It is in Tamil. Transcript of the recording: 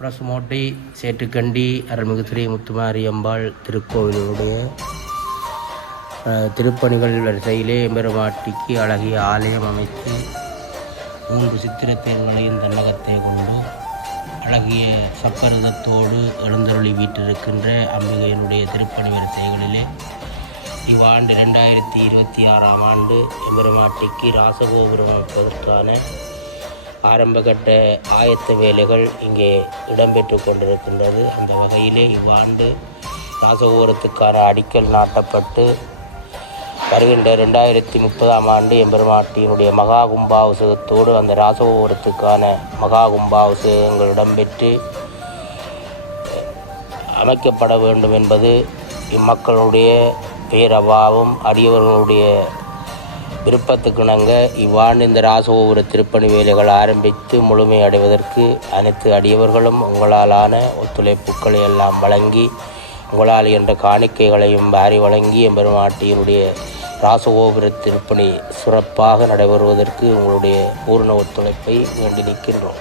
பிரசுமோட்டை சேட்டுக்கண்டி அருள்மிகு ஸ்ரீ முத்துமாரியம்பாள் திருக்கோவிலுடைய திருப்பணிகள் வரிசையிலே எம்பெருமாட்டிக்கு அழகிய ஆலயம் அமைத்து 3 சித்திரத்தேர்களையும் தன்னகத்தை கொண்டு அழகிய சப்பரதத்தோடு எழுந்தருளி வீற்றிருக்கின்ற அம்பிகையினுடைய திருப்பணி வரிசைகளிலே இவ்வாண்டு 2026ஆம் ஆண்டு எம்பெருமாட்டிக்கு ராசகோபுரம் அமைப்பதற்கான ஆரம்பகட்ட ஆயத்த வேலைகள் இங்கே இடம்பெற்று கொண்டிருக்கின்றது. அந்த வகையிலே இவ்வாண்டு ராசகோபுரத்துக்கான அடிக்கல் நாட்டப்பட்டு வருகின்ற 2030ஆம் ஆண்டு எம்பெருமாட்டியினுடைய மகா கும்பாபிஷேகத்தோடு அந்த ராசகோபுரத்துக்கான மகா கும்பாபிஷேகங்கள் இடம்பெற்று அமைக்கப்பட வேண்டும் என்பது இம்மக்களுடைய பேரபாவும் அடியவர்களுடைய விருப்பத்துக்கிணங்க இவ்வாண்டு இந்த ராசகோபுர திருப்பணி வேலைகள் ஆரம்பித்து முழுமை அடைவதற்கு அனைத்து அடியவர்களும் உங்களாலான ஒத்துழைப்புக்களை எல்லாம் வழங்கி உங்களால் என்ற காணிக்கைகளையும் வாரி வழங்கி எம்பெருமாட்டியினுடைய ராசகோபுர திருப்பணி சிறப்பாக நடைபெறுவதற்கு உங்களுடைய பூர்ண ஒத்துழைப்பை வேண்டி நிற்கின்றோம்.